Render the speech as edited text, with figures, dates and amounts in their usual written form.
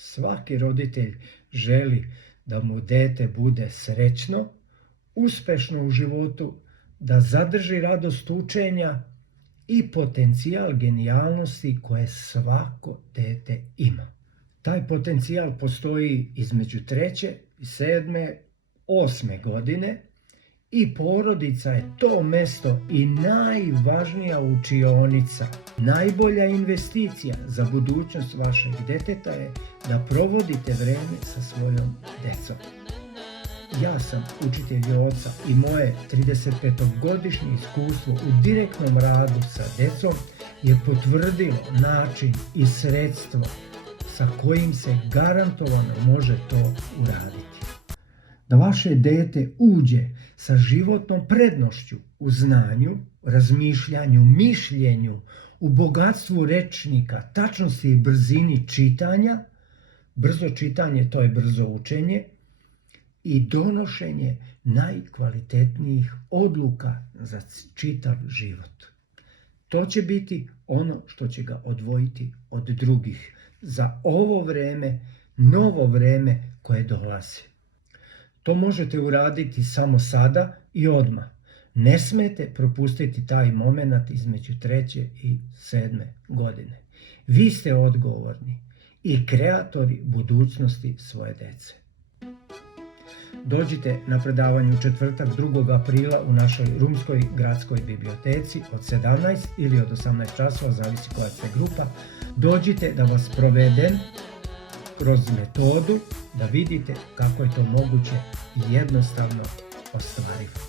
Svaki roditelj želi da mu dete bude srećno, uspešno u životu, da zadrži radost učenja i potencijal genijalnosti koje svako dete ima. Taj potencijal postoji između 3., 7., 8. godine i porodica je to mesto i najvažnija učionica. Najbolja investicija za budućnost vašeg deteta je da provodite vreme sa svojom decom. Ja sam učitelj oca i moje 35-godišnje iskustvo u direktnom radu sa decom je potvrdilo način i sredstvo sa kojim se garantovano može to uraditi. Da vaše dete uđe sa životnom prednošću u znanju, razmišljanju, mišljenju, u bogatstvu rečnika, tačnosti i brzini čitanja, brzo čitanje to je brzo učenje, i donošenje najkvalitetnijih odluka za čitav život. To će biti ono što će ga odvojiti od drugih za ovo vreme, novo vreme koje dolazi. To možete uraditi samo sada i odmah. Ne smete propustiti taj moment između 3. i 7. godine. Vi ste odgovorni i kreatori budućnosti svoje dece. Dođite na predavanje u četvrtak 2. aprila u našoj Rumskoj gradskoj biblioteci od 17 ili od 18 časova, zavisi koja ste grupa. Dođite da vas provedem kroz metodu, da vidite kako je to moguće i jednostavno ostvarivo.